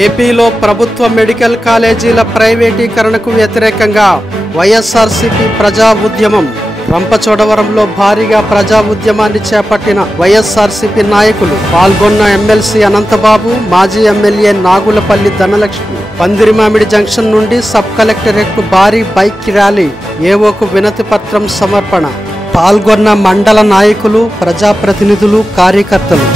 ఏపీలో ప్రభుత్వ మెడికల్ కాలేజీల ప్రైవేటీకరణకు వ్యతిరేకంగా వైఎస్ఆర్సీపీ ప్రజా ఉద్యమం. రంపచోడవరంలో భారీగా ప్రజా ఉద్యమాన్ని చేపట్టిన వైఎస్ఆర్సీపీ నాయకులు పాల్గొన్న ఎమ్మెల్సీ అనంతబాబు, మాజీ ఎమ్మెల్యే నాగులపల్లి ధనలక్ష్మి. పందిరిమామిడి జంక్షన్ నుండి సబ్ కలెక్టరేట్ కు భారీ బైక్ ర్యాలీ, ఏవోకు వినతి పత్రం సమర్పణ. పాల్గొన్న మండల నాయకులు, ప్రజాప్రతినిధులు, కార్యకర్తలు.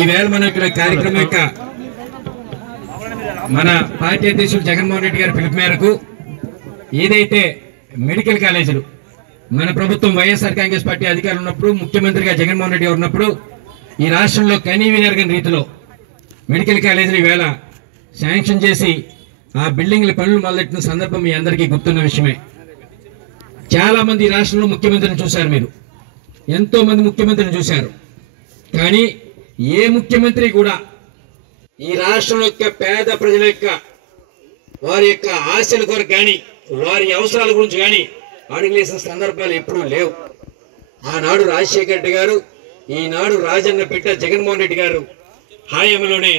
ఈవేళ మన ఇక్కడ కార్యక్రమం యొక్క మన పార్టీ అధ్యక్షులు జగన్మోహన్ రెడ్డి గారి పిలుపు మేరకు ఏదైతే మెడికల్ కాలేజీలు మన ప్రభుత్వం వైఎస్ఆర్ కాంగ్రెస్ పార్టీ అధికారులు ఉన్నప్పుడు, ముఖ్యమంత్రిగా జగన్మోహన్ రెడ్డి గారు ఉన్నప్పుడు ఈ రాష్ట్రంలో కనీవినెరగని రీతిలో మెడికల్ కాలేజీలు ఈవేళ శాంక్షన్ చేసి ఆ బిల్డింగ్ల పనులు మొదలెట్టిన సందర్భం మీ అందరికీ గుర్తున్న విషయమే. చాలా మంది ఈ రాష్ట్రంలో ముఖ్యమంత్రిని చూశారు, మీరు ఎంతో మంది ముఖ్యమంత్రిని చూశారు. కానీ ఏ ముఖ్యమంత్రి కూడా ఈ రాష్ట్రం యొక్క పేద ప్రజల యొక్క వారి యొక్క ఆశల కొరకు కానీ వారి అవసరాల గురించి కానీ అడుగులేసిన సందర్భాలు ఎప్పుడూ లేవు. ఆనాడు రాజశేఖర రెడ్డి గారు, ఈనాడు రాజన్న బిడ్డ జగన్మోహన్ రెడ్డి గారు హాయంలోనే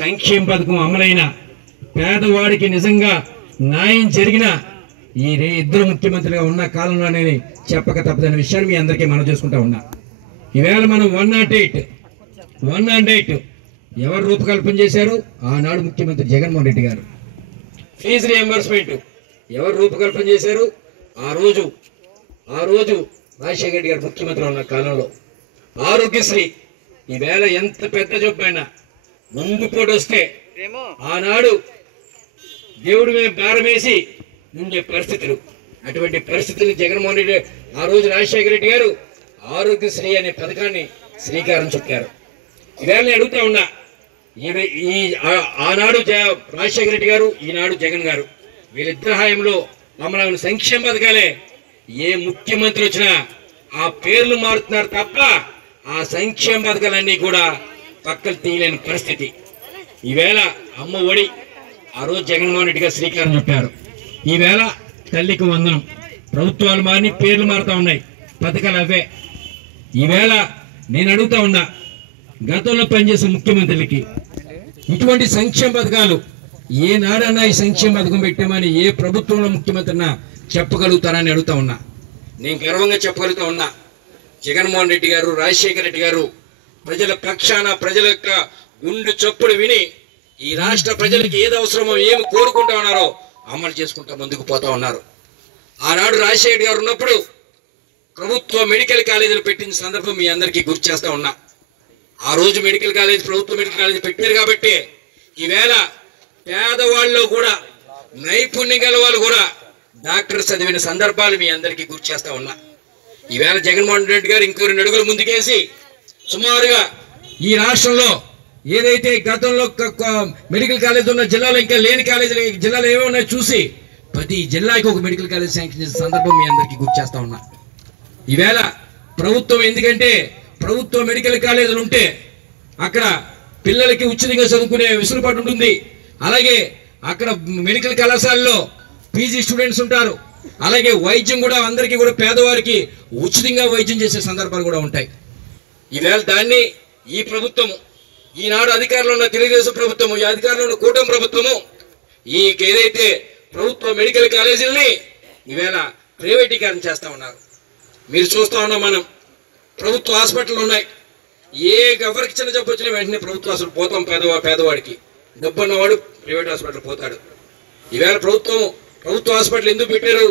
సంక్షేమ పథకం అమలైన పేదవాడికి నిజంగా న్యాయం జరిగిన ఈ ఇద్దరు ముఖ్యమంత్రులుగా ఉన్న కాలంలో అనేది చెప్పక తప్పదనే విషయాన్ని మీ అందరికీ మనం చేసుకుంటా ఉన్నా. ఈవేళ మనం 108 ఎవరు రూపకల్పన చేశారు? ఆనాడు ముఖ్యమంత్రి జగన్మోహన్ రెడ్డి గారు. ఫీజు రియంబర్స్మెంట్ ఎవరు రూపకల్పన చేశారు? ఆ రోజు రాజశేఖర రెడ్డి గారు ముఖ్యమంత్రి ఉన్న కాలంలో. ఆరోగ్యశ్రీ ఈవేళ ఎంత పెద్ద జబ్బైనా ముందు పూట వస్తే ఆనాడు దేవుడి మీద భారం వేసి ఉండే పరిస్థితులు, అటువంటి పరిస్థితులు జగన్మోహన్ రెడ్డి ఆ రోజు రాజశేఖర రెడ్డి గారు ఆరోగ్యశ్రీ అనే పథకాన్ని శ్రీకారం చుట్టారు. ఈవేళ నేను అడుగుతా ఉన్నా, ఆనాడు రాజశేఖర రెడ్డి గారు, ఈనాడు జగన్ గారు, వీళ్ళిద్దరి హాయంలో మమ్మల్ని సంక్షేమ పథకాలే. ఏ ముఖ్యమంత్రి వచ్చినా ఆ పేర్లు మారుతున్నారు తప్ప ఆ సంక్షేమ పథకాలన్నీ కూడా పక్కలు తీయలేని పరిస్థితి. ఈవేళ అమ్మ ఒడి ఆ రోజు జగన్మోహన్ రెడ్డి గారు శ్రీకారం చుట్టారు. ఈవేళ తల్లికి వందనం. ప్రభుత్వాలు మారి పేర్లు మారుతా ఉన్నాయి, పథకాలు అవే. ఈవేళ నేను అడుగుతా ఉన్నా, గతంలో పనిచేసిన ముఖ్యమంత్రులకి ఇటువంటి సంక్షేమ పథకాలు ఏనాడన్నా ఈ సంక్షేమ పథకం పెట్టామని ఏ ప్రభుత్వంలో ముఖ్యమంత్రినా చెప్పగలుగుతారని అడుగుతా ఉన్నా. నేను గర్వంగా చెప్పగలుగుతా ఉన్నా, జగన్మోహన్ రెడ్డి గారు, రాజశేఖర రెడ్డి గారు ప్రజల పక్షాన ప్రజల యొక్క గుండె చప్పుడు విని ఈ రాష్ట్ర ప్రజలకు ఏది అవసరమో ఏమి కోరుకుంటా ఉన్నారో అమలు చేసుకుంటా ముందుకు పోతా ఉన్నారు. ఆనాడు రాజశేఖర గారు ఉన్నప్పుడు ప్రభుత్వ మెడికల్ కాలేజీలు పెట్టిన సందర్భం మీ అందరికీ గుర్తు చేస్తా ఉన్నా. ఆ రోజు మెడికల్ కాలేజ్, ప్రభుత్వ మెడికల్ కాలేజ్ పెట్టారు కాబట్టి ఈవేళ పేదవాళ్ళు కూడా, నైపుణ్యం గల వాళ్ళు కూడా డాక్టర్ చదివిన సందర్భాలు మీ అందరికీ గుర్తు చేస్తా ఉన్నా. ఈవేళ జగన్మోహన్ రెడ్డి గారు ఇంకో 2 అడుగులు ముందుకేసి సుమారుగా ఈ రాష్ట్రంలో ఏదైతే గతంలో మెడికల్ కాలేజ్ ఉన్న జిల్లాలో ఇంకా లేని కాలేజీలు జిల్లాలో ఏమో ఉన్నాయో చూసి ప్రతి జిల్లాకి ఒక మెడికల్ కాలేజ్ శాంక్షన్ చేసిన సందర్భం మీ అందరికీ గుర్తు చేస్తా ఉన్నా. ఈవేళ ప్రభుత్వం, ఎందుకంటే ప్రభుత్వ మెడికల్ కాలేజీలు ఉంటే అక్కడ పిల్లలకి ఉచితంగా చదువుకునే వెసులుబాటు ఉంటుంది. అలాగే అక్కడ మెడికల్ కళాశాలలో పీజీ స్టూడెంట్స్ ఉంటారు. అలాగే వైద్యం కూడా అందరికీ కూడా పేదవారికి ఉచితంగా వైద్యం చేసే సందర్భాలు కూడా ఉంటాయి. ఈవేళ దాన్ని ఈ ప్రభుత్వము, ఈనాడు అధికారంలో ఉన్న తెలుగుదేశం ప్రభుత్వము, ఈ అధికారంలో ఉన్న కూటమి ప్రభుత్వము ఈ ఏదైతే ప్రభుత్వ మెడికల్ కాలేజీలని ఈవేళ ప్రైవేటీకరణ చేస్తా ఉన్నారు. మీరు చూస్తా ఉన్నాం, మనం ప్రభుత్వ హాస్పిటల్ ఉన్నాయి. ఎవరికి చిన్న జబ్బు వచ్చినా వెంటనే ప్రభుత్వ హాస్పిటల్ పోతాం. పేదవాడికి డబ్బు ఉన్నవాడు ప్రైవేట్ హాస్పిటల్ పోతాడు. ఈవేళ ప్రభుత్వ హాస్పిటల్ ఎందుకు పెట్టారు?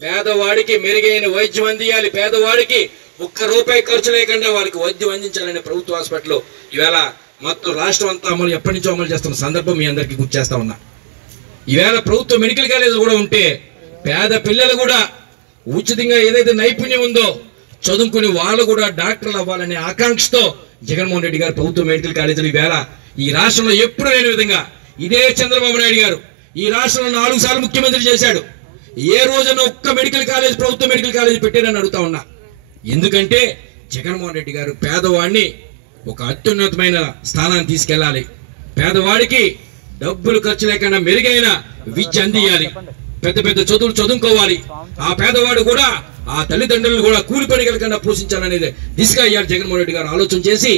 పేదవాడికి మెరుగైన వైద్యం అందియాలి, పేదవాడికి ₹1 ఖర్చు లేకుండా వాళ్ళకి వైద్యం అందించాలనే ప్రభుత్వ హాస్పిటల్ ఈవేళ మొత్తం రాష్ట్రం అంతా ఎప్పటి నుంచో అమలు చేస్తున్న సందర్భం మీ అందరికీ గుర్తు చేస్తా ఉన్నా. ఈవేళ ప్రభుత్వ మెడికల్ కాలేజీలు కూడా ఉంటే పేద పిల్లలు కూడా ఉచితంగా ఏదైతే నైపుణ్యం ఉందో చదువుకుని వాళ్ళు కూడా డాక్టర్లు అవ్వాలనే ఆకాంక్షతో జగన్మోహన్ రెడ్డి గారు ప్రభుత్వ మెడికల్ కాలేజీలు ఈవేళ ఈ రాష్ట్రంలో ఎప్పుడు లేని విధంగా, ఇదే చంద్రబాబు నాయుడు గారు ఈ రాష్ట్రంలో 4 సార్లు ముఖ్యమంత్రి చేశాడు, ఏ రోజున ఒక్క మెడికల్ కాలేజ్, ప్రభుత్వ మెడికల్ కాలేజ్ పెట్టారని అడుగుతా ఉన్నా. ఎందుకంటే జగన్మోహన్ రెడ్డి గారు పేదవాడిని ఒక అత్యున్నతమైన స్థానాన్ని తీసుకెళ్లాలి, పేదవాడికి డబ్బులు ఖర్చు లేకుండా మెరుగైన విద్య అందియాలి, పెద్ద పెద్ద చదువులు చదువుకోవాలి, ఆ పేదవాడు కూడా ఆ తల్లిదండ్రులను కూడా కూలి పని కన్నా పోషించాలనేది దిశగా ఇవ్వాలి జగన్మోహన్ రెడ్డి గారు ఆలోచన చేసి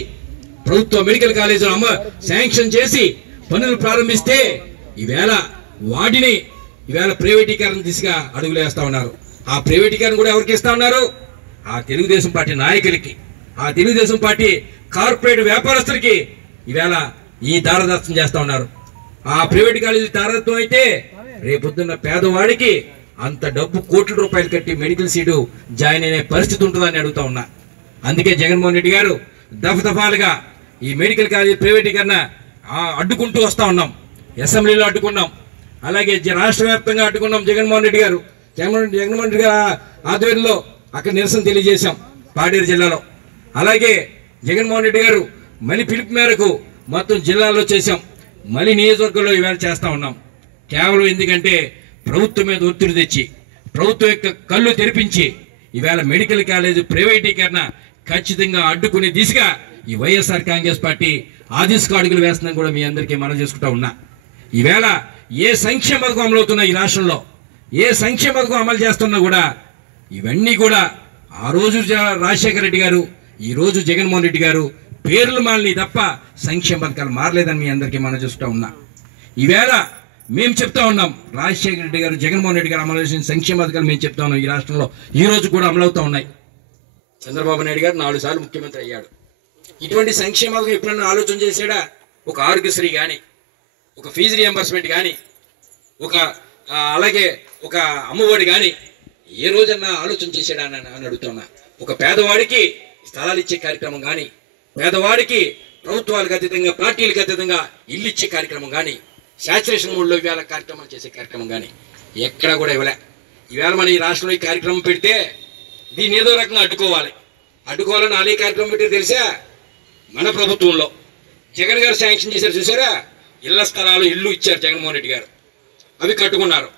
ప్రభుత్వ మెడికల్ కాలేజీలు శాంక్షన్ చేసి పనులు ప్రారంభిస్తే ఈవేళ వాటిని ప్రైవేటీకరణ దిశగా అడుగులు వేస్తా ఉన్నారు. ఆ ప్రైవేటీకరణ కూడా ఎవరికి ఇస్తా ఉన్నారు? ఆ తెలుగుదేశం పార్టీ నాయకులకి, ఆ తెలుగుదేశం పార్టీ కార్పొరేట్ వ్యాపారస్తులకి ఈవేళ ఈ దారదత్తం చేస్తా ఉన్నారు. ఆ ప్రైవేట్ కాలేజీ దారదత్వం అయితే రేపొద్దున్న పేదవాడికి అంత డబ్బు కోట్ల రూపాయలు కట్టి మెడికల్ సీటు జాయిన్ అయ్యే పరిస్థితి ఉంటుందని అడుగుతా ఉన్నా. అందుకే జగన్మోహన్ రెడ్డి గారు దఫాలుగా ఈ మెడికల్ కాలేజీ ప్రైవేటీకరణ అడ్డుకుంటూ వస్తా ఉన్నాం. అసెంబ్లీలో అడ్డుకున్నాం, అలాగే రాష్ట్ర వ్యాప్తంగా అడ్డుకున్నాం. జగన్మోహన్ రెడ్డి గారు ఆధ్వర్యంలో అక్కడ నిరసన తెలియజేశాం పాడేరు జిల్లాలో. అలాగే జగన్మోహన్ రెడ్డి గారు మళ్ళీ పిలుపు మేరకు మొత్తం జిల్లాలో చేశాం, మళ్ళీ నియోజకవర్గంలో ఈవేళ చేస్తా ఉన్నాం. కేవలం ఎందుకంటే ప్రభుత్వం మీద ఒత్తిడి తెచ్చి, ప్రభుత్వం యొక్క కళ్ళు తెరిపించి ఈవేళ మెడికల్ కాలేజీ ప్రైవేటీకరణ ఖచ్చితంగా అడ్డుకునే దిశగా ఈ వైఎస్ఆర్ కాంగ్రెస్ పార్టీ ఆ దిశగా అడుగులు వేస్తుందని కూడా మీ అందరికీ మనం చేసుకుంటా ఉన్నా. ఈవేళ ఏ సంక్షేమ పథకం అమలవుతున్నా ఈ రాష్ట్రంలో, ఏ సంక్షేమ పథకం అమలు చేస్తున్నా కూడా ఇవన్నీ కూడా ఆ రోజు రాజశేఖర రెడ్డి గారు, ఈ రోజు జగన్మోహన్ రెడ్డి గారు పేర్లు మారినాయి తప్ప సంక్షేమ పథకాలు మారలేదని మీ అందరికీ మనం చూస్తూ ఉన్నా. ఈవేళ మేము చెప్తా ఉన్నాం, రాజశేఖర రెడ్డి గారు, జగన్మోహన్ రెడ్డి గారు అమలు చేసిన సంక్షేమ పథకాలు మేము చెప్తా ఉన్నాం. ఈ రాష్ట్రంలో ఈ రోజు కూడా అమలవుతా ఉన్నాయి. చంద్రబాబు నాయుడు గారు 4 సార్లు ముఖ్యమంత్రి అయ్యాడు. ఇటువంటి సంక్షేమ పథకం ఎప్పుడన్నా ఆలోచన చేశాడా? ఒక ఆరోగ్యశ్రీ కానీ, ఒక ఫీజు రియంబర్స్మెంట్ కానీ, అలాగే ఒక అమ్మఒడి కానీ ఏ రోజన్నా ఆలోచన చేశాడా అని అడుగుతున్నా. ఒక పేదవాడికి స్థలాలు ఇచ్చే కార్యక్రమం కానీ, పేదవాడికి ప్రభుత్వాలకు అతీతంగా, పార్టీలకు అతీతంగా ఇల్లు ఇచ్చే కార్యక్రమం కానీ, శాచురేషన్ మూడ్లో ఈవేళ కార్యక్రమాలు చేసే కార్యక్రమం కానీ ఎక్కడా కూడా ఇవ్వలే. ఈవేళ మన ఈ రాష్ట్రంలో ఈ కార్యక్రమం పెడితే దీన్ని ఏదో రకంగా అడ్డుకోవాలని అదే కార్యక్రమం పెట్టి తెలిసా? మన ప్రభుత్వంలో జగన్ గారు శాంక్షన్ చేశారు చూసారా, ఇళ్ల స్థలాలు, ఇల్లు ఇచ్చారు జగన్మోహన్ రెడ్డి గారు, అవి కట్టుకున్నారు.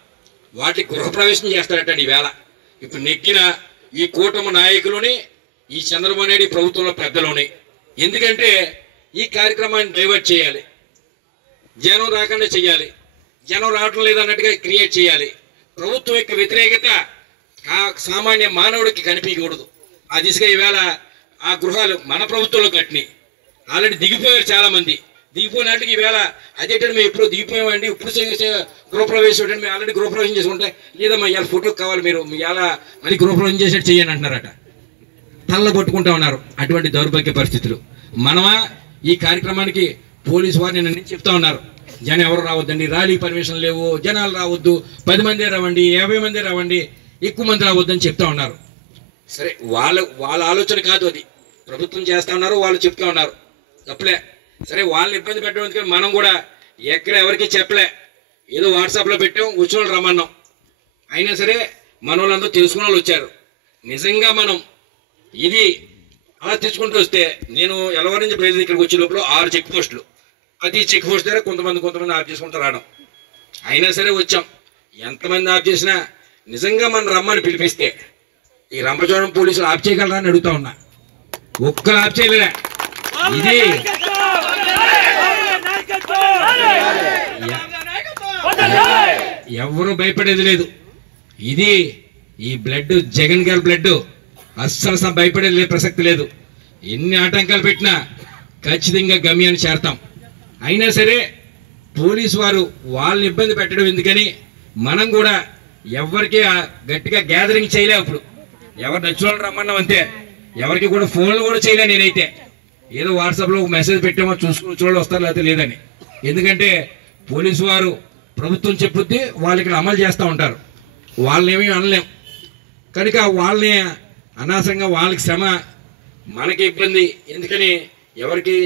వాటికి గృహప్రవేశం చేస్తారటండి ఈవేళ. ఇప్పుడు నెక్కిన ఈ కూటమి నాయకులని, ఈ చంద్రబాబు నాయుడు ప్రభుత్వంలో పెద్దలోని, ఎందుకంటే ఈ కార్యక్రమాన్ని డైవర్ట్ చేయాలి, జనం రాకుండా చేయాలి, జనం రావటం లేదన్నట్టుగా క్రియేట్ చేయాలి. ప్రభుత్వం యొక్క వ్యతిరేకత సామాన్య మానవుడికి కనిపించకూడదు. ఆ దిశగా ఈవేళ ఆ గృహాలు మన ప్రభుత్వంలో కట్టినాయి. ఆల్రెడీ దిగిపోయారు చాలా మంది. దిగిపోయినట్టుగా ఈవేళ అదేంటంటే మేము ఎప్పుడు దిగిపోయామండి, ఇప్పుడు గృహప్రవేశం మేము ఆల్రెడీ గృహప్రవేశం చేసుకుంటే, లేదమ్మా ఇవాళ ఫోటోకి కావాలి, మీరు ఇవాళ మళ్ళీ గృహప్రవేశం చేసేట్టు చేయండి అంటున్నారట. తల్ల పట్టుకుంటా ఉన్నారు. అటువంటి దౌర్భాగ్య పరిస్థితులు. మనమా ఈ కార్యక్రమానికి పోలీసు వారు నిన్న నుంచి చెప్తా ఉన్నారు, జనం ఎవరు రావద్దండి, ర్యాలీ పర్మిషన్ లేవు, జనాలు రావద్దు, 10 మందే రావండి, 50 మందే రావండి, ఎక్కువ మంది రావద్దని చెప్తా ఉన్నారు. సరే వాళ్ళ ఆలోచన కాదు, అది ప్రభుత్వం చేస్తా ఉన్నారు, వాళ్ళు చెప్తా ఉన్నారు, తప్పలే. సరే వాళ్ళని ఇబ్బంది పెట్టడం మనం కూడా ఎక్కడ ఎవరికి చెప్పలే, ఏదో వాట్సాప్లో పెట్టాం, కూర్చొని రమ్మన్నాం. అయినా సరే మన వాళ్ళందరూ తెలుసుకున్న వాళ్ళు వచ్చారు. నిజంగా మనం ఇది అలా తెచ్చుకుంటూ వస్తే, నేను ఎలవరి నుంచి బయలుదేరి ఇక్కడికి వచ్చే లోపల 6 చెక్ పోస్టులు, ప్రతి చెక్ పోస్ట్ దగ్గర కొంతమంది ఆఫ్ చేసుకుంటూ రావడం. అయినా సరే వచ్చాం. ఎంతమంది ఆఫ్ చేసినా నిజంగా మనం రమ్మని పిలిపిస్తే ఈ రంపచోడవరం పోలీసులు ఆఫ్ చేయగలరా అని అడుగుతా ఉన్నా. ఒక్కరు ఆఫ్ చేయలేదా? ఇది ఎవరు భయపడేది లేదు. ఇది ఈ బ్లడ్ జగన్ గారి బ్లడ్, అస్సలు భయపడేది లేదు, ప్రసక్తి లేదు. ఎన్ని ఆటంకాలు పెట్టినా ఖచ్చితంగా గమ్యాన్ని చేరతాం. అయినా సరే పోలీసు వారు వాళ్ళని ఇబ్బంది పెట్టడం ఎందుకని మనం కూడా ఎవరికి గట్టిగా గ్యాదరింగ్ చేయలే. ఇప్పుడు ఎవరు నచ్చులను రమ్మన్నాం అంతే, ఎవరికి కూడా ఫోన్లు కూడా చేయలే. నేనైతే ఏదో వాట్సాప్లో ఒక మెసేజ్ పెట్టామో చూసుకుని చూడాలి వస్తారు లేకపోతే లేదని. ఎందుకంటే పోలీసు వారు ప్రభుత్వం చెప్పుద్ది, వాళ్ళు ఇక్కడ అమలు చేస్తూ ఉంటారు, వాళ్ళనేమీ అనలేం. కనుక వాళ్ళని అనవసరంగా వాళ్ళకి శ్రమ, మనకి ఇబ్బంది ఎందుకని ఎవరికి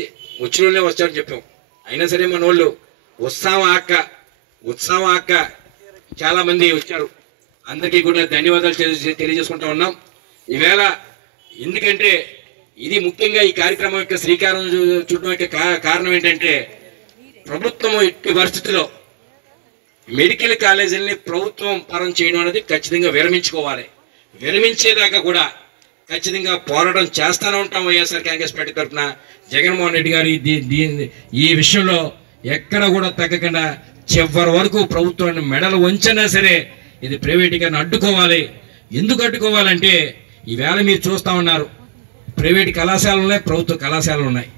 వచ్చిన వచ్చారని చెప్పాం. అయినా సరే మన వాళ్ళు ఉత్సాహం ఆక్క చాలా మంది వచ్చారు. అందరికీ కూడా ధన్యవాదాలు తెలియజేసుకుంటా ఉన్నాం ఈవేళ. ఎందుకంటే ఇది ముఖ్యంగా ఈ కార్యక్రమం యొక్క శ్రీకారం చుట్టడం యొక్క కారణం ఏంటంటే, ప్రభుత్వం ఎట్టి పరిస్థితిలో మెడికల్ కాలేజీలని ప్రభుత్వం పరం చేయడం అనేది ఖచ్చితంగా విరమించుకోవాలి. విరమించేదాకా కూడా ఖచ్చితంగా పోరాటం చేస్తూనే ఉంటాం. వైఎస్ఆర్ కాంగ్రెస్ పార్టీ తరఫున జగన్మోహన్ రెడ్డి గారు ఈ విషయంలో ఎక్కడ కూడా తగ్గకుండా చివరి వరకు ప్రభుత్వాన్ని మెడలు వంచినా సరే ఇది ప్రైవేటీకరణ అడ్డుకోవాలి. ఎందుకు అడ్డుకోవాలంటే ఈవేళ మీరు చూస్తూ ఉన్నారు, ప్రైవేట్ కళాశాలలు ఉన్నాయి, ప్రభుత్వ కళాశాలలు ఉన్నాయి.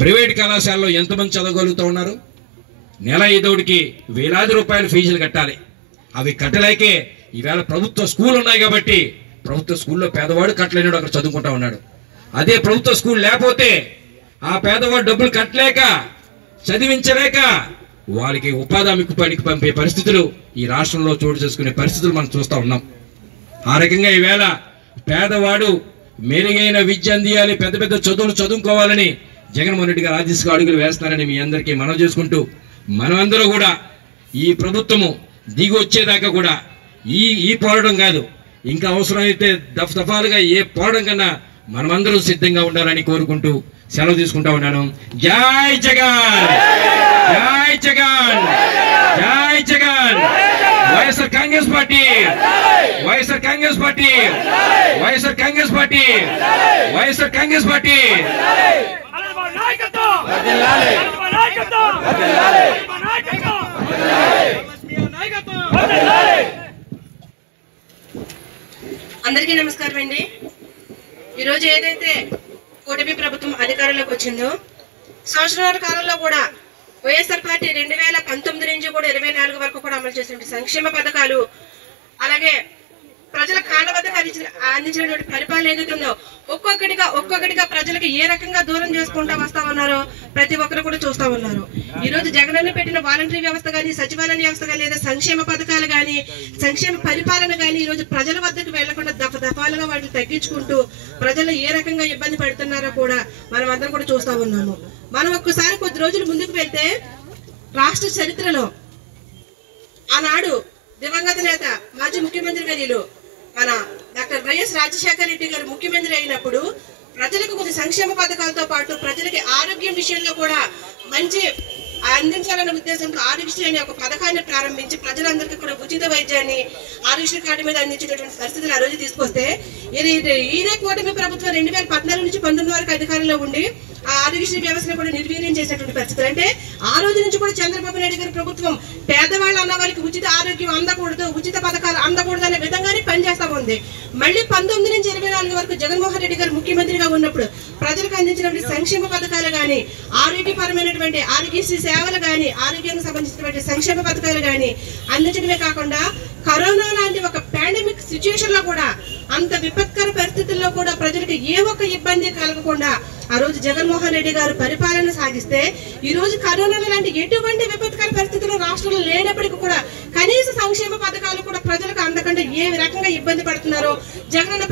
ప్రైవేట్ కళాశాలలో ఎంతమంది చదవగలుగుతూ ఉన్నారు? నెల ఐదోడికి వేలాది రూపాయలు ఫీజులు కట్టాలి. అవి కట్టలేకే ఈవేళ ప్రభుత్వ స్కూల్ ఉన్నాయి కాబట్టి ప్రభుత్వ స్కూల్లో పేదవాడు కట్టలేనాడు, అక్కడ చదువుకుంటా ఉన్నాడు. అదే ప్రభుత్వ స్కూల్ లేకపోతే ఆ పేదవాడు డబ్బులు కట్టలేక చదివించలేక వాళ్ళకి ఉపాధి హామీకి పనికి పంపే పరిస్థితులు ఈ రాష్ట్రంలో చోటు చేసుకునే పరిస్థితులు మనం చూస్తూ ఉన్నాం. ఆ రకంగా ఈవేళ పేదవాడు మెరుగైన విద్య అందియాలి, పెద్ద పెద్ద చదువులు చదువుకోవాలని జగన్మోహన్ రెడ్డి గారు ఆదేశిక అడుగులు వేస్తారని మీ అందరికీ మనం చేసుకుంటూ, మనమందరూ కూడా ఈ ప్రభుత్వము దిగి వచ్చేదాకా కూడా ఈ పోరాటం కాదు, ఇంకా అవసరమైతే దఫాలుగా ఏ పోరాటం కన్నా మనమందరూ సిద్ధంగా ఉండాలని కోరుకుంటూ సెలవు తీసుకుంటా ఉన్నాను. జై జగన్, జై జగన్, జై Jagan. YSR Congress party, YSR Congress party, YSR Congress party, YSR Congress party. అందరికీ నమస్కారం అండి. ఈరోజు ఏదైతే కూటమి ప్రభుత్వం అధికారంలోకి వచ్చిందో, సంవత్సరాల కాలంలో కూడా వైఎస్ఆర్ పార్టీ 2019 నుంచి కూడా 24 వరకు కూడా అమలు చేసిన సంక్షేమ పథకాలు, అలాగే ప్రజల కాళ్ళ వద్దకు అందించినటువంటి పరిపాలన ఏదైతుందో ఒక్కొక్కటిగా ప్రజలకు ఏ రకంగా దూరం చేసుకుంటా వస్తా ఉన్నారో ప్రతి ఒక్కరు కూడా చూస్తా ఉన్నారు. ఈ రోజు జగనన్న పెట్టిన వాలంటరీ వ్యవస్థ కానీ, సచివాలయ వ్యవస్థ కానీ, లేదా సంక్షేమ పథకాలు కానీ, సంక్షేమ పరిపాలన కానీ ఈ రోజు ప్రజల వద్దకు వెళ్లకుండా దఫాలుగా వాటిని తగ్గించుకుంటూ ప్రజలు ఏ రకంగా ఇబ్బంది పడుతున్నారో కూడా మనం అందరం కూడా చూస్తా ఉన్నాము. మనం ఒక్కసారి కొద్ది రోజులు ముందుకు వెళ్తే రాష్ట్ర చరిత్రలో ఆనాడు దివంగత నేత మాజీ ముఖ్యమంత్రి వర్యులు మన డాక్టర్ వైఎస్ రాజశేఖర రెడ్డి గారు ముఖ్యమంత్రి అయినప్పుడు ప్రజలకు కొన్ని సంక్షేమ పథకాలతో పాటు ప్రజలకి ఆరోగ్యం విషయంలో కూడా మంచి అందించాలన్న ఉద్దేశంతో ఆరోగ్యశ్రీ అనే ఒక పథకాన్ని ప్రారంభించి ప్రజలందరికీ కూడా ఉచిత వైద్యాన్ని ఆరోగ్యశ్రీ కార్డు మీద అందించేటటువంటి పరిస్థితులు ఆ రోజు తీసుకొస్తే, ఇదే కూటమి ప్రభుత్వం 2014 నుంచి 19 వరకు అధికారంలో ఉండి ఆ ఆరోగ్యశ్రీ వ్యవస్థను కూడా నిర్వీర్యం చేసేటువంటి పరిస్థితులు. అంటే ఆ రోజు నుంచి కూడా చంద్రబాబు నాయుడు గారి ప్రభుత్వం పేదవాళ్ళు అన్న వాళ్ళకి ఉచిత ఆరోగ్యం అందకూడదు, ఉచిత పథకాలు అందకూడదు అనే విధంగానే పనిచేస్తా ఉంది. మళ్ళీ 19 నుంచి 24 వరకు జగన్మోహన్ రెడ్డి గారు ముఖ్యమంత్రిగా ఉన్నప్పుడు ప్రజలకు అందించినటువంటి సంక్షేమ పథకాలు కానీ, ఆరోగ్యపరమైనటువంటి ఆరోగ్యశ్రీ సేవలు కానీ, ఆరోగ్యానికి సంబంధించినటువంటి సంక్షేమ పథకాలు కానీ అందించడమే కాకుండా కరోనా లాంటి ఒక పాండమిక్ సిచ్యుయేషన్ లో కూడా, అంత విపత్కర పరిస్థితుల్లో కూడా ప్రజలకు ఏ ఒక్క ఇబ్బంది కలగకుండా ఆ రోజు జగన్మోహన్ రెడ్డి గారు పరిపాలన సాగిస్తే, ఈ రోజు కరోనా లాంటి ఎటువంటి విపత్కర పరిస్థితుల్లో రాష్ట్రంలో లేనప్పటికీ కూడా కనీస సంక్షేమ పథకాలు కూడా ప్రజలకు అందకుండా ఏ రకంగా ఇబ్బంది పడుతున్నారో, జగనన్న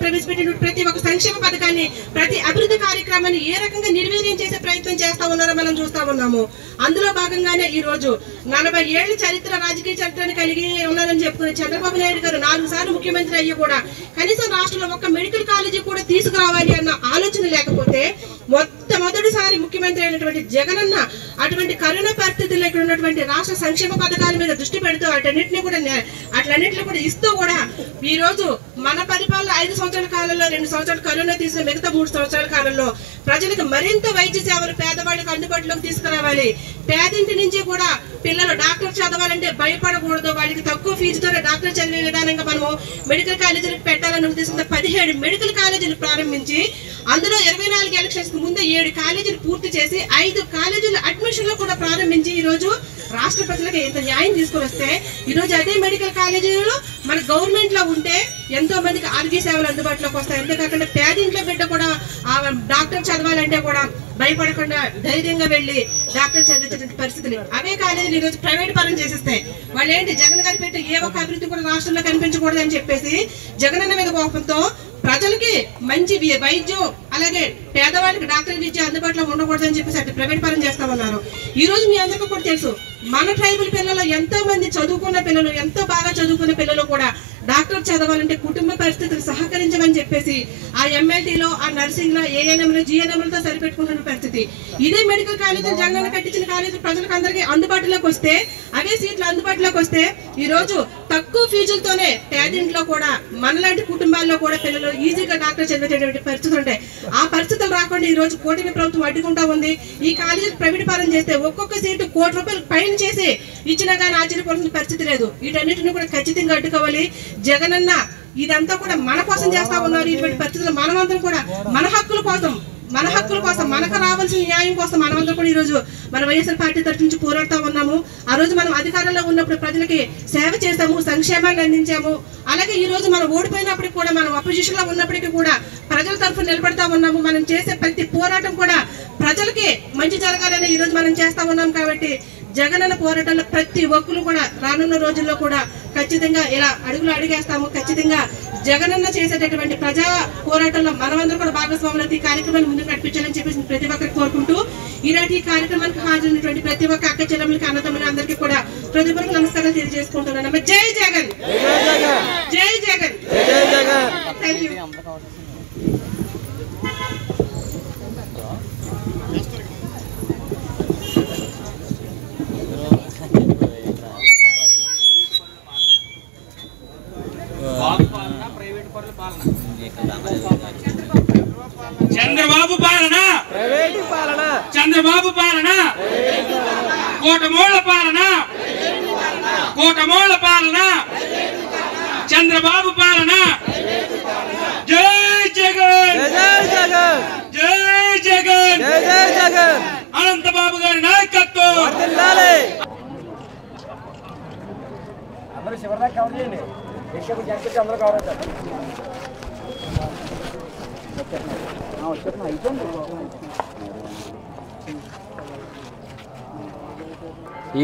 ప్రవేశపెట్టిన ప్రతి ఒక్క సంక్షేమ పథకాన్ని, ప్రతి అభివృద్ధి కార్యక్రమాన్ని ఏ రకంగా నిర్వీర్యం చేసే ప్రయత్నం చేస్తా ఉన్నారో మనం చూస్తా ఉన్నాము. అందులో భాగంగానే ఈ రోజు 40 ఏళ్ల చరిత్ర, రాజకీయ చరిత్రను కలిగి ఉన్నారని చెప్పుకునే చంద్రబాబు నాయుడు గారు 4 సార్లు ముఖ్యమంత్రి అయ్యి కూడా కనీసం రాష్ట్రంలో ఒక మెడికల్ కాలేజీ కూడా తీసుకురావాలి అన్న ఆలోచన లేకపోతే, మొట్టమొదటిసారి ముఖ్యమంత్రి అయినటువంటి జగనన్న అటువంటి కరోనా పరిస్థితుల్లో ఇక్కడ ఉన్నటువంటి రాష్ట్ర సంక్షేమ పథకాల మీద దృష్టి పెడుతూ అటన్నిటిని కూడా ఇస్తూ కూడా ఈ రోజు మన పరిపాలన 5 సంవత్సరాల కాలంలో 2 సంవత్సరాలు కరోనా తీసిన మిగతా 3 సంవత్సరాల కాలంలో ప్రజలకు మరింత వైద్య సేవలు పేదవాళ్ళకి అందుబాటులోకి తీసుకురావాలి. పేదింటి నుంచి కూడా పిల్లలు డాక్టర్ చదవాలంటే భయపడకూడదు, వాళ్ళకి తక్కువ ఫీజుతోనే డాక్టర్ చదివే విధానంగా మనము మెడికల్ కాలేజీలకు పెట్టాలని ఉద్దేశంతో 17 మెడికల్ కాలేజీలు ప్రారంభించి, అందులో 24 ఎలక్షన్స్ ముందు 7 కాలేజీలు పూర్తి చేసి 5 కాలేజీల అడ్మిషన్ లో కూడా ప్రారంభించి ఈ రోజు రాష్ట్ర ప్రజలకు ఎంత న్యాయం తీసుకుని వస్తే, ఈ రోజు అదే మెడికల్ కాలేజీలు మన గవర్నమెంట్ లో ఉంటే ఎంతో మందికి ఆరోగ్య సేవలు అందుబాటులోకి వస్తాయి. అంతేకాకుండా పేదింట్లో బిడ్డ కూడా డాక్టర్ చదవాలంటే కూడా భయపడకుండా ధైర్యంగా వెళ్లి డాక్టర్ చదివేటువంటి పరిస్థితులు. అవే కాలేజీలు ఈ రోజు ప్రైవేట్ పరం చేసేస్తాయి. వాళ్ళు ఏంటి, జగన్ గారి పెట్టి ఏ ఒక్క అభివృద్ధి కూడా రాష్ట్రంలో కనిపించకూడదు అని చెప్పేసి జగనన్న మీద కోపంతో ప్రజలకి మంచి వైద్యం, అలాగే పేదవాళ్ళకి డాక్టర్ విద్య అందుబాటులో ఉండకూడదని చెప్పేసి అటు ప్రైవేట్ పరం చేస్తా ఉన్నారు. ఈ రోజు మీ అందరికీ కూడా తెలుసు, మన ట్రైబల్ పిల్లలు ఎంతో మంది చదువుకున్న పిల్లలు, ఎంతో బాగా చదువుకున్న పిల్లలు కూడా డాక్టర్ చదవాలంటే కుటుంబ పరిస్థితులు సహకరించమని చెప్పేసి ఆ ఎమ్మెల్టీలో, ఆ నర్సింగ్ లో, ఏఎన్ఎంలో, జిఎన్ఎంలతో సరిపెట్టుకుంటున్న పరిస్థితి. ఇదే మెడికల్ కాలేజీలు జగన్ కట్టించిన కాలేజీ ప్రజలకు అందరికీ అందుబాటులోకి వస్తే, అవే సీట్లు అందుబాటులోకి వస్తే ఈ రోజు తక్కువ ఫీజులతోనే పేదింట్లో కూడా మనలాంటి కుటుంబాల్లో కూడా పిల్లలు ఈజీగా డాక్టర్ చదివేటువంటి పరిస్థితులు ఉంటాయి. ఆ పరిస్థితులు రాకుండా ఈ రోజు కూటమి ప్రభుత్వం అడ్డుకుంటా ఉంది. ఈ కాలేజీ ప్రైవేట్ పరం చేస్తే ఒక్కొక్క సీటు ₹1 కోటి పైన చేసి ఇచ్చినా కానీ ఆశ్చర్యపోవాల్సిన పరిస్థితి లేదు. వీటన్నిటిని కూడా ఖచ్చితంగా అడ్డుకోవాలి. జగనన్న ఇదంతా కూడా మన కోసం చేస్తా ఉన్నారు. ఇటువంటి పరిస్థితులు మనమందరం కూడా మన హక్కుల కోసం, మనకు రావాల్సిన న్యాయం కోసం మనమందరం కూడా ఈ రోజు మన వైఎస్ఆర్ పార్టీ తరఫు నుంచి పోరాడుతూ ఉన్నాము. ఆ రోజు మనం అధికారంలో ఉన్నప్పుడు ప్రజలకి సేవ చేస్తాము, సంక్షేమాన్ని అందించాము. అలాగే ఈ రోజు మనం ఓడిపోయినప్పటికీ కూడా, మనం అపోజిషన్ లో ఉన్నప్పటికీ కూడా ప్రజల తరఫున నిలబడతా ఉన్నాము. మనం చేసే ప్రతి పోరాటం కూడా ప్రజలకి మంచి జరగాలని ఈ రోజు మనం చేస్తా ఉన్నాం. కాబట్టి జగనన్న పోరాటంలో ప్రతి ఒక్కరు కూడా రానున్న రోజుల్లో కూడా ఖచ్చితంగా ఇలా అడుగులు అడిగేస్తాము. ఖచ్చితంగా జగనన్న చేసేటటువంటి ప్రజా పోరాటంలో మనమందరం కూడా భాగస్వాములు ఈ కార్యక్రమాన్ని ముందుకు నడిపించాలని చెప్పేసి ప్రతి ఒక్కరికి కోరుకుంటూ, ఈనాటి ఈ కార్యక్రమానికి హాజరైనటువంటి ప్రతి ఒక్క అక్క చెల్లెమ్మలకి, అన్నదమ్ములు అందరికీ కూడా హృదయపూర్వక నమస్కారాలు తెలియజేసుకుంటున్నాను. జై జగన్, జై జగన్, థ్యాంక్ యూ. చంద్రబాబు పాలన, చంద్రబాబు పాలన, కోటమోళ్ల పాలన, కోటమోళ్ల పాలన, చంద్రబాబు పాలన. జై జగన్, జై జగన్, అనంతబాబు గారి నాయకత్వం.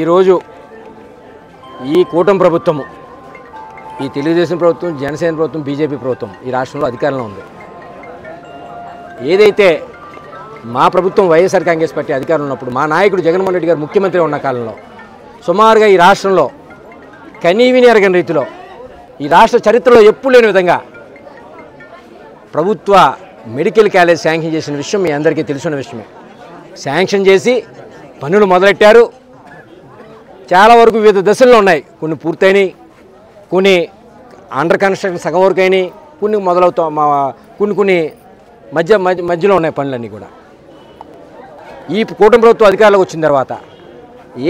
ఈరోజు ఈ కూటమి ప్రభుత్వము, ఈ తెలుగుదేశం ప్రభుత్వం, జనసేన ప్రభుత్వం, బీజేపీ ప్రభుత్వం ఈ రాష్ట్రంలో అధికారంలో ఉంది. ఏదైతే మా ప్రభుత్వం వైఎస్ఆర్ కాంగ్రెస్ పార్టీ అధికారంలో ఉన్నప్పుడు, మా నాయకుడు జగన్మోహన్ రెడ్డి గారు ముఖ్యమంత్రి ఉన్న కాలంలో సుమారుగా ఈ రాష్ట్రంలో కనీవిని ఎరగని రీతిలో, ఈ రాష్ట్ర చరిత్రలో ఎప్పుడు లేని విధంగా ప్రభుత్వ మెడికల్ కాలేజ్ శాంక్షన్ చేసిన విషయం మీ అందరికీ తెలిసిన విషయమే. శాంక్షన్ చేసి పనులు మొదలెట్టారు. చాలా వరకు వివిధ దశల్లో ఉన్నాయి. కొన్ని పూర్తయినాయి, కొన్ని అండర్ కన్స్ట్రక్షన్ సగం వరకు అయినాయి, కొన్ని మొదలవుతా, కొన్ని మధ్యలో ఉన్నాయి పనులన్నీ కూడా. ఈ కూటమి ప్రభుత్వం అధికారంలోకి వచ్చిన తర్వాత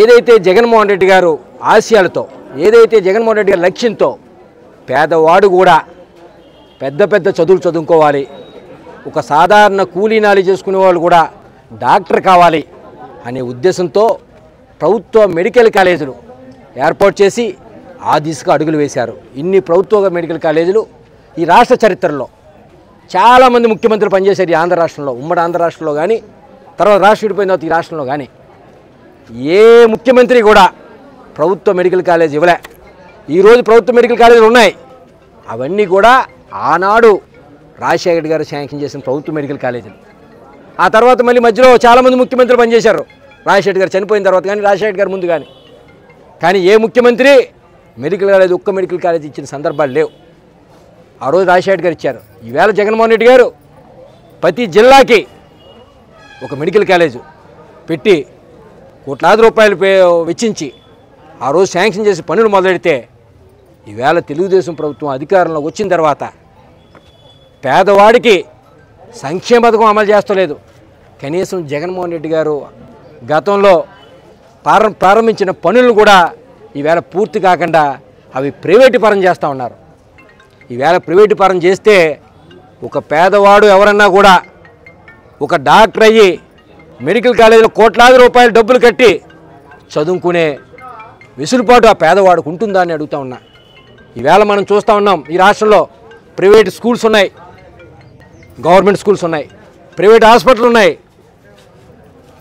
ఏదైతే జగన్మోహన్ రెడ్డి గారు ఆశయాలతో, ఏదైతే జగన్మోహన్ రెడ్డి గారి లక్ష్యంతో పేదవాడు కూడా పెద్ద పెద్ద చదువులు చదువుకోవాలి, ఒక సాధారణ కూలీనాలి చేసుకునే వాళ్ళు కూడా డాక్టర్ కావాలి అనే ఉద్దేశంతో ప్రభుత్వ మెడికల్ కాలేజీలు ఏర్పాటు చేసి ఆ దిశగా అడుగులు వేశారు. ఇన్ని ప్రభుత్వ మెడికల్ కాలేజీలు ఈ రాష్ట్ర చరిత్రలో చాలామంది ముఖ్యమంత్రులు పనిచేశారు. ఈ ఆంధ్ర రాష్ట్రంలో, ఉమ్మడి ఆంధ్ర రాష్ట్రంలో కానీ, తర్వాత రాష్ట్రం విడిపోయిన తర్వాత ఈ రాష్ట్రంలో కానీ ఏ ముఖ్యమంత్రి కూడా ప్రభుత్వ మెడికల్ కాలేజ్ ఇవ్వలే. ఈరోజు ప్రభుత్వ మెడికల్ కాలేజీలు ఉన్నాయి. అవన్నీ కూడా ఆనాడు రాజశేఖర్ గారు శాంక్షన్ చేసిన ప్రభుత్వ మెడికల్ కాలేజీలు. ఆ తర్వాత మళ్ళీ మధ్యలో చాలామంది ముఖ్యమంత్రులు పనిచేశారు. రాజశేఖర్ గారు చనిపోయిన తర్వాత కానీ, రాజశేఖర్ గారు ముందు కానీ ఏ ముఖ్యమంత్రి మెడికల్ కాలేజ్ ఒక్క మెడికల్ కాలేజ్ ఇచ్చిన సందర్భాలు లేవు. ఆ రోజు రాజశేఖర్ గారు ఇచ్చారు. ఈవేళ జగన్మోహన్ రెడ్డి గారు ప్రతి జిల్లాకి ఒక మెడికల్ కాలేజు పెట్టి కోట్లాది రూపాయలు వెచ్చించి ఆ రోజు శాంక్షన్ చేసి పనులు మొదలెడితే ఈవేళ తెలుగుదేశం ప్రభుత్వం అధికారంలో వచ్చిన తర్వాత పేదవాడికి సంక్షేమ పథకం అమలు చేస్తలేదు. కనీసం జగన్మోహన్ రెడ్డి గారు గతంలో ప్రారంభించిన పనులు కూడా ఈవేళ పూర్తి కాకుండా అవి ప్రైవేటు పరం చేస్తూ ఉన్నారు. ఈవేళ ప్రైవేటు పరం చేస్తే ఒక పేదవాడు ఎవరన్నా కూడా ఒక డాక్టర్ అయ్యి మెడికల్ కాలేజీలో కోట్లాది రూపాయలు డబ్బులు కట్టి చదువుకునే వెసులుబాటు ఆ పేదవాడికి ఉంటుందా అని అడుగుతూ ఉన్నా. ఈవేళ మనం చూస్తూ ఉన్నాం, ఈ రాష్ట్రంలో ప్రైవేట్ స్కూల్స్ ఉన్నాయి, గవర్నమెంట్ స్కూల్స్ ఉన్నాయి, ప్రైవేట్ హాస్పిటల్ ఉన్నాయి,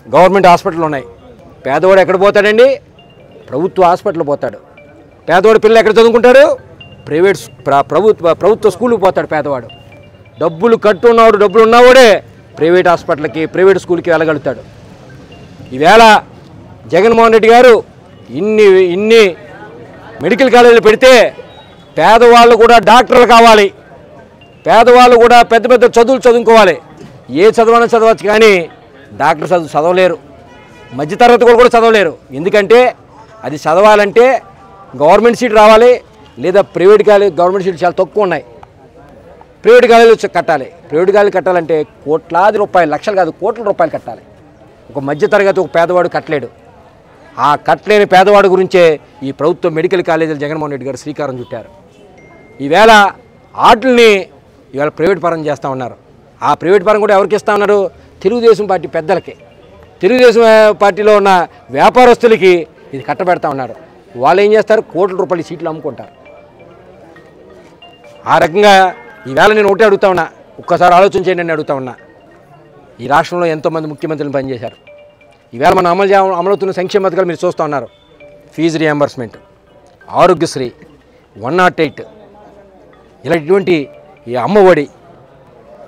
గవర్నమెంట్ హాస్పిటల్ ఉన్నాయి. పేదవాడు ఎక్కడ పోతాడండి? ప్రభుత్వ హాస్పిటల్ పోతాడు. పేదవాడు పిల్లలు ఎక్కడ చదువుకుంటారు? ప్రభుత్వ స్కూల్కి పోతాడు. పేదవాడు డబ్బులు కట్టున్నాడు, డబ్బులు ఉన్నవాడే ప్రైవేట్ హాస్పిటల్కి, ప్రైవేట్ స్కూల్కి వెళ్ళగలుగుతాడు. ఈవేళ జగన్మోహన్ రెడ్డి గారు ఇన్ని మెడికల్ కాలేజీలు పెడితే పేదవాళ్ళు కూడా డాక్టర్లు కావాలి, పేదవాళ్ళు కూడా పెద్ద పెద్ద చదువులు చదువుకోవాలి. ఏ చదవని చదవచ్చు కానీ డాక్టర్ చదవలేరు, మధ్యతరగతి కూడా చదవలేరు. ఎందుకంటే అది చదవాలంటే గవర్నమెంట్ సీట్ రావాలి, లేదా ప్రైవేట్ కాలేజ్ గవర్నమెంట్ సీట్లు చాలా తక్కువ ఉన్నాయి. ప్రైవేట్ కాలేజీలు కట్టాలి. ప్రైవేట్ కాలేజీలు కట్టాలంటే కోట్లాది రూపాయలు, లక్షలు కాదు కోట్ల రూపాయలు కట్టాలి. ఒక మధ్యతరగతి ఒక పేదవాడు కట్టలేడు. ఆ కట్టలేని పేదవాడి గురించే ఈ ప్రభుత్వ మెడికల్ కాలేజీలు జగన్మోహన్ రెడ్డి గారు శ్రీకారం చుట్టారు. ఈవేళ ఆటల్ని ఇవాళ ప్రైవేట్ పరం చేస్తూ ఉన్నారు. ఆ ప్రైవేట్ పరం కూడా ఎవరికి ఇస్తూ ఉన్నారు? తెలుగుదేశం పార్టీ పెద్దలకి, తెలుగుదేశం పార్టీలో ఉన్న వ్యాపారస్తులకి ఇది కట్టబెడతా ఉన్నారు. వాళ్ళు ఏం చేస్తారు? కోట్ల రూపాయలు సీట్లు అమ్ముకుంటారు. ఆ రకంగా ఈవేళ నేను ఒకటే అడుగుతా ఉన్నా, ఒక్కసారి ఆలోచన చేయండి అని అడుగుతా ఉన్నా. ఈ రాష్ట్రంలో ఎంతోమంది ముఖ్యమంత్రులు పనిచేశారు. ఈవేళ మనం అమలవుతున్న సంక్షేమ పథకాలు మీరు చూస్తూ ఉన్నారు. ఫీజు రియంబర్స్మెంట్, ఆరోగ్యశ్రీ, 108 ఇలాంటి ఈ అమ్మఒడి,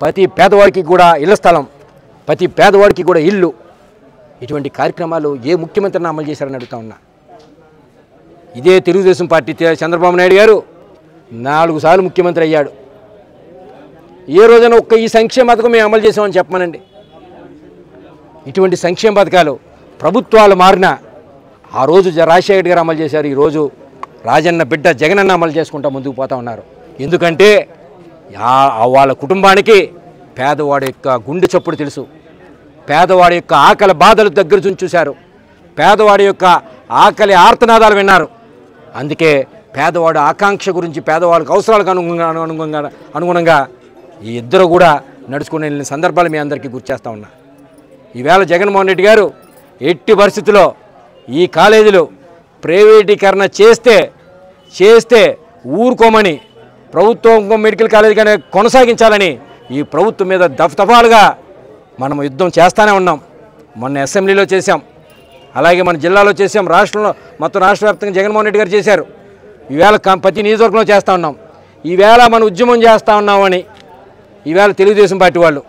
ప్రతి పేదవాడికి కూడా ఇళ్ల స్థలం, ప్రతి పేదవాడికి కూడా ఇల్లు, ఇటువంటి కార్యక్రమాలు ఏ ముఖ్యమంత్రిని అమలు చేశారని అడుగుతా ఉన్నా. ఇదే తెలుగుదేశం పార్టీ చంద్రబాబు నాయుడు గారు 4 సార్లు ముఖ్యమంత్రి అయ్యాడు. ఏ రోజైనా ఒక్క ఈ సంక్షేమ పథకం మేము అమలు చేసామని చెప్పమనండి. ఇటువంటి సంక్షేమ పథకాలు ప్రభుత్వాలు మారినా ఆ రోజు రాజశేఖర్ గారు అమలు చేశారు. ఈరోజు రాజన్న బిడ్డ జగనన్న అమలు చేసుకుంటూ ముందుకు పోతూ ఉన్నారు. ఎందుకంటే వాళ్ళ కుటుంబానికి పేదవాడి యొక్క గుండె చప్పుడు తెలుసు, పేదవాడి యొక్క ఆకలి బాధలు దగ్గర చూశారు, పేదవాడి యొక్క ఆకలి ఆర్తనాదాలు విన్నారు. అందుకే పేదవాడు ఆకాంక్ష గురించి, పేదవాళ్ళకి అవసరాలకు అనుగుణంగా ఈ ఇద్దరు కూడా నడుచుకుని వెళ్ళిన సందర్భాలు మీ అందరికీ గుర్తు చేస్తూ ఉన్నా. ఈవేళ జగన్మోహన్ రెడ్డి గారు ఎట్టి పరిస్థితుల్లో ఈ కాలేజీలు ప్రైవేటీకరణ చేస్తే ఊరుకోమని, ప్రభుత్వం మెడికల్ కాలేజీ కానీ కొనసాగించాలని ఈ ప్రభుత్వం మీద దఫాలుగా మనం యుద్ధం చేస్తూనే ఉన్నాం. మొన్న అసెంబ్లీలో చేశాం, అలాగే మన జిల్లాలో చేశాం, రాష్ట్రంలో మొత్తం రాష్ట్ర వ్యాప్తంగా జగన్మోహన్ రెడ్డి గారు చేశారు. ఈవేళ ప్రతి నియోజకవర్గంలో చేస్తూ ఉన్నాం. ఈవేళ మన ఉద్యమం చేస్తూ ఉన్నామని ఈవేళ తెలుగుదేశం పార్టీ వాళ్ళు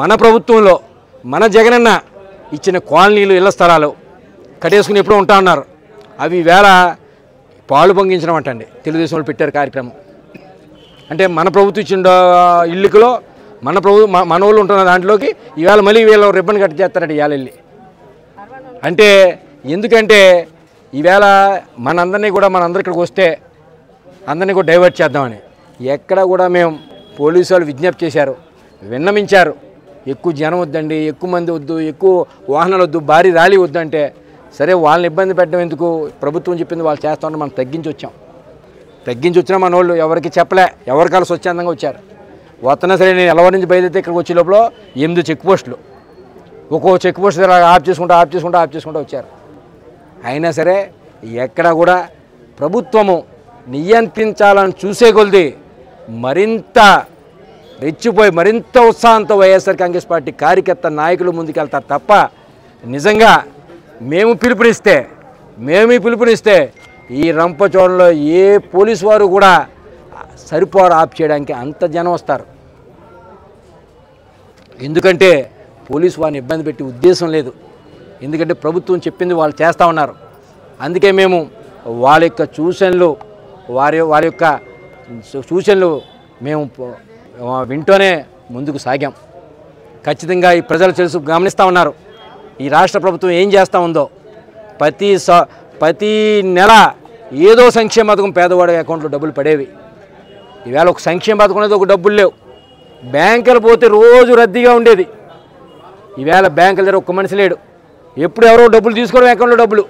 మన ప్రభుత్వంలో మన జగనన్న ఇచ్చిన కాలనీలు, ఇళ్ల స్థలాలు కట్టేసుకుని ఎప్పుడూ ఉంటా ఉన్నారు. అవి ఈవేళ పాలు పొంగించడం అంటండి తెలుగుదేశం వాళ్ళు పెట్టారు కార్యక్రమం. అంటే మన ప్రభుత్వం ఇచ్చిన ఇల్లులో మన వాళ్ళు ఉంటున్న దాంట్లోకి ఈవేళ మళ్ళీ వీళ్ళు రిబ్బన్ కట్ చేస్తారంటే ఇవాళ వెళ్ళి. అంటే ఎందుకంటే ఈవేళ మనందరినీ కూడా ఇక్కడికి వస్తే అందరినీ కూడా డైవర్ట్ చేద్దామని ఎక్కడ కూడా మేము పోలీసు వాళ్ళు విజ్ఞప్తి చేశారు, విన్నమించారు. ఎక్కువ జనం వద్దండి, ఎక్కువ మంది వద్దు, ఎక్కువ వాహనాలు వద్దు, భారీ ర్యాలీ వద్దంటే సరే వాళ్ళని ఇబ్బంది పెట్టడం ఎందుకు, ప్రభుత్వం చెప్పింది వాళ్ళు చేస్తూ ఉంటే మనం తగ్గించి వచ్చినా మన వాళ్ళు ఎవరికి చెప్పలే, ఎవరికాలు స్వచ్ఛందంగా వచ్చారు. వస్తున్నా సరే నేను ఎలవరి నుంచి బయలుదేరితే ఇక్కడికి వచ్చే లోపల 8 చెక్ పోస్టులు, ఒక్కో చెక్ పోస్ట్ ఆఫ్ చేసుకుంటూ వచ్చారు. అయినా సరే ఎక్కడ కూడా ప్రభుత్వము నియంత్రించాలని చూసే కొలిది మరింత రెచ్చిపోయి మరింత ఉత్సాహంతో వైఎస్ఆర్ కాంగ్రెస్ పార్టీ కార్యకర్త నాయకులు ముందుకెళ్తారు తప్ప నిజంగా మేము పిలుపునిస్తే మేము పిలుపునిస్తే ఈ రంపచోడలో ఏ పోలీసు వారు కూడా సరిపోరు ఆఫ్ చేయడానికి, అంత జనం వస్తారు. ఎందుకంటే పోలీసు వారిని ఇబ్బంది పెట్టే ఉద్దేశం లేదు. ఎందుకంటే ప్రభుత్వం చెప్పింది వాళ్ళు చేస్తూ ఉన్నారు. అందుకే మేము వాళ్ళ యొక్క సూచనలు వారి యొక్క సూచనలు మేము వింటూనే ముందుకు సాగాం. ఖచ్చితంగా ఈ ప్రజలు గమనిస్తూ ఉన్నారు ఈ రాష్ట్ర ప్రభుత్వం ఏం చేస్తూ ఉందో. ప్రతి నెల ఏదో సంక్షేమ పథకం పేదవాడి అకౌంట్లో డబ్బులు పడేవి. ఈవేళ ఒక సంక్షేమ పథకం అనేది ఒక డబ్బులు లేవు. బ్యాంకులు పోతే రోజు రద్దీగా ఉండేది. ఈవేళ బ్యాంకుల దగ్గర ఒక్క మనిషి లేడు. ఎప్పుడు ఎవరో డబ్బులు తీసుకోవడం అకౌంట్లో డబ్బులు.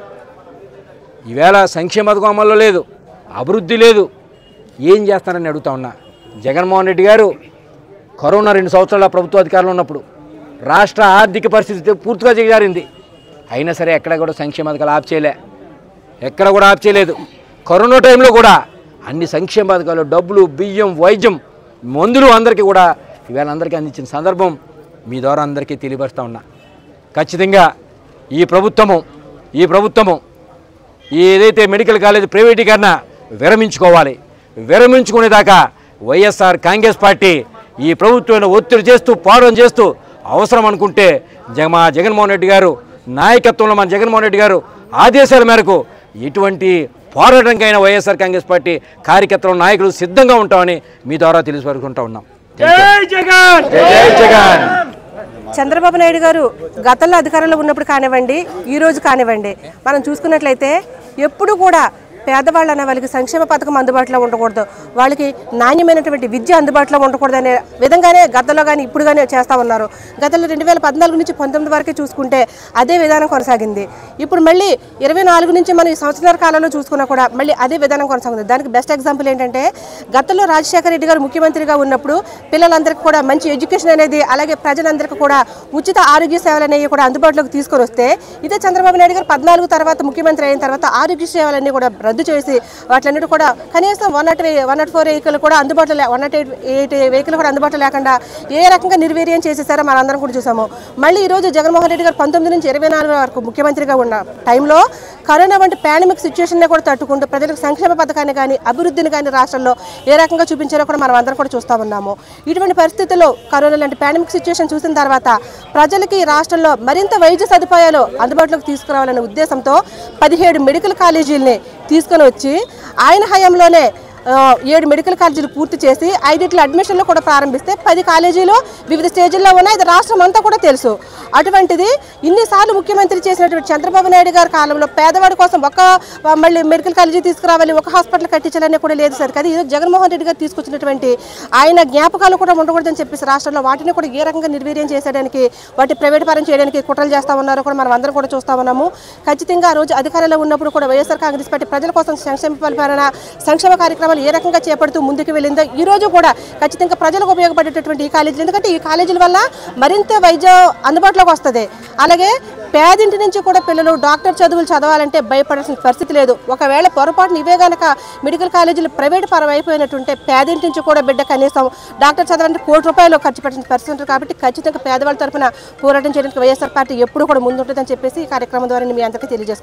ఈవేళ సంక్షేమ పథకం అమల్లో లేదు, అభివృద్ధి లేదు. ఏం చేస్తారని అడుగుతా ఉన్నా. జగన్మోహన్ రెడ్డి గారు కరోనా 2 సంవత్సరాల ప్రభుత్వ అధికారంలో ఉన్నప్పుడు రాష్ట్ర ఆర్థిక పరిస్థితి పూర్తిగా దిగజారింది. అయినా సరే ఎక్కడ కూడా సంక్షేమ పథకాలు ఆఫ్ చేయలే, ఎక్కడ కూడా ఆఫ్ చేయలేదు. కరోనా టైంలో కూడా అన్ని సంక్షేమ పథకాలు, డబ్బులు, బియ్యం, వైద్యం, మందులు అందరికీ కూడా ఈవేళ అందరికీ అందించిన సందర్భం మీ ద్వారా అందరికీ తెలియపరుస్తూ ఉన్నా. ఖచ్చితంగా ఈ ప్రభుత్వము ఏదైతే మెడికల్ కాలేజ్ ప్రైవేటీకరణ విరమించుకోవాలి. విరమించుకునేదాకా వైఎస్ఆర్ కాంగ్రెస్ పార్టీ ఈ ప్రభుత్వాన్ని ఒత్తిడి చేస్తూ పోరాటం చేస్తూ అవసరం అనుకుంటే మా జగన్మోహన్ రెడ్డి గారు నాయకత్వంలో మన జగన్మోహన్ రెడ్డి గారు ఆదేశాల మేరకు ఎటువంటి పోరాటంకైనా వైఎస్ఆర్ కాంగ్రెస్ పార్టీ కార్యకర్తలు నాయకులు సిద్ధంగా ఉంటామని మీ ద్వారా తెలియపరుచుకుంటూ ఉన్నాం. జై జగన్, జై జగన్. చంద్రబాబు నాయుడు గారు గతంలో అధికారంలో ఉన్నప్పుడు కానివ్వండి, ఈ రోజు కానివ్వండి, మనం చూసుకున్నట్లయితే ఎప్పుడు కూడా పేదవాళ్ళు అనే వాళ్ళకి సంక్షేమ పథకం అందుబాటులో ఉండకూడదు, వాళ్ళకి నాణ్యమైనటువంటి విద్య అందుబాటులో ఉండకూడదు అనే విధంగానే గతంలో కానీ ఇప్పుడు కానీ చేస్తూ ఉన్నారు. గతంలో 2014 నుంచి 19 వరకే చూసుకుంటే అదే విధానం కొనసాగింది. ఇప్పుడు మళ్ళీ 24 నుంచి మనం ఈ సంవత్సరాల కాలంలో చూసుకున్నా కూడా మళ్ళీ అదే విధానం కొనసాగుతుంది. దానికి బెస్ట్ ఎగ్జాంపుల్ ఏంటంటే గతంలో రాజశేఖర రెడ్డి గారు ముఖ్యమంత్రిగా ఉన్నప్పుడు పిల్లలందరికీ కూడా మంచి ఎడ్యుకేషన్ అనేది, అలాగే ప్రజలందరికీ కూడా ఉచిత ఆరోగ్య సేవలు అనేవి కూడా అందుబాటులోకి తీసుకొని వస్తే, ఇదే చంద్రబాబు నాయుడు గారు 14 తర్వాత ముఖ్యమంత్రి అయిన తర్వాత ఆరోగ్య సేవలన్నీ కూడా రద్దు చేసి వాటిలన్నిటి కూడా కనీసం 104 వెహికల్ కూడా అందుబాటులో 108 వెహికల్ కూడా అందుబాటులో లేకుండా ఏ రకంగా నిర్వీర్యం చేసేసారో మనందరం కూడా చూసాము. మళ్ళీ ఈరోజు జగన్మోహన్ రెడ్డి గారు 19 నుంచి 24 వరకు ముఖ్యమంత్రిగా ఉన్న టైంలో కరోనా వంటి పాండమిక్ సిచ్యువేషన్ని కూడా తట్టుకుంటూ ప్రజలకు సంక్షేమ పథకాన్ని కానీ అభివృద్ధిని కానీ రాష్ట్రంలో ఏ రకంగా చూపించారో కూడా మనం అందరం కూడా చూస్తూ ఉన్నాము. ఇటువంటి పరిస్థితుల్లో కరోనా లాంటి పాండమిక్ సిచ్యువేషన్ చూసిన తర్వాత ప్రజలకి రాష్ట్రంలో మరింత వైద్య సదుపాయాలు అందుబాటులోకి తీసుకురావాలనే ఉద్దేశంతో 17 మెడికల్ కాలేజీలని తీసుకొని వచ్చి ఆయన హయాంలోనే 7 మెడికల్ కాలేజీలు పూర్తి చేసి 5 అడ్మిషన్లు కూడా ప్రారంభిస్తే 10 కాలేజీలు వివిధ స్టేజ్ల్లో ఉన్నాయి. ఇది రాష్ట్రం అంతా కూడా తెలుసు. అటువంటిది ఇన్నిసార్లు ముఖ్యమంత్రి చేసినటువంటి చంద్రబాబు నాయుడు గారి కాలంలో పేదవాడి కోసం మళ్ళీ మెడికల్ కాలేజీ తీసుకురావాలి, ఒక హాస్పిటల్ కట్టించాలని కూడా లేదు సార్. కానీ ఈరోజు జగన్మోహన్ రెడ్డి గారు తీసుకొచ్చినటువంటి ఆయన జ్ఞాపకాలు కూడా ఉండకూడదని చెప్పేసి రాష్ట్రంలో వాటిని కూడా ఏ రకంగా నిర్వీర్యం చేసేయడానికి, వాటి ప్రైవేట్ పరం చేయడానికి కుట్రలు చేస్తూ ఉన్నారో కూడా మనం అందరం కూడా చూస్తూ ఉన్నాము. ఖచ్చితంగా ఆ రోజు అధికారంలో ఉన్నప్పుడు కూడా వైఎస్ఆర్ కాంగ్రెస్ పార్టీ ప్రజల కోసం సంక్షేమ కార్యక్రమాలు ఏ రకంగా చేపడుతూ ముందుకు వెళ్ళిందో ఈ రోజు కూడా ఖచ్చితంగా ప్రజలకు ఉపయోగపడేటటువంటి ఈ కాలేజీలు, ఎందుకంటే ఈ కాలేజీల వల్ల మరింత వైద్యం అందుబాటులోకి వస్తుంది. అలాగే పేదింటి నుంచి కూడా పిల్లలు డాక్టర్ చదువులు చదవాలంటే భయపడాల్సిన పరిస్థితి లేదు. ఒకవేళ పొరపాటున ఇవే కనుక మెడికల్ కాలేజీలు ప్రైవేట్ పరం అయిపోయినట్టుంటే పేదింటి నుంచి కూడా బిడ్డ కనీసం డాక్టర్ చదవాలంటే ₹1,00,00,000 ఖర్చు పెట్టిన పరిస్థితి ఉంటుంది. కాబట్టి ఖచ్చితంగా పేదవాళ్ళ తరఫున పోరాటం చేయడానికి వైఎస్ఆర్ పార్టీ ఎప్పుడు కూడా ముందుంటుందని చెప్పేసి ఈ కార్యక్రమం ద్వారా మీ అందరికీ తెలియజేసుకుంటాం.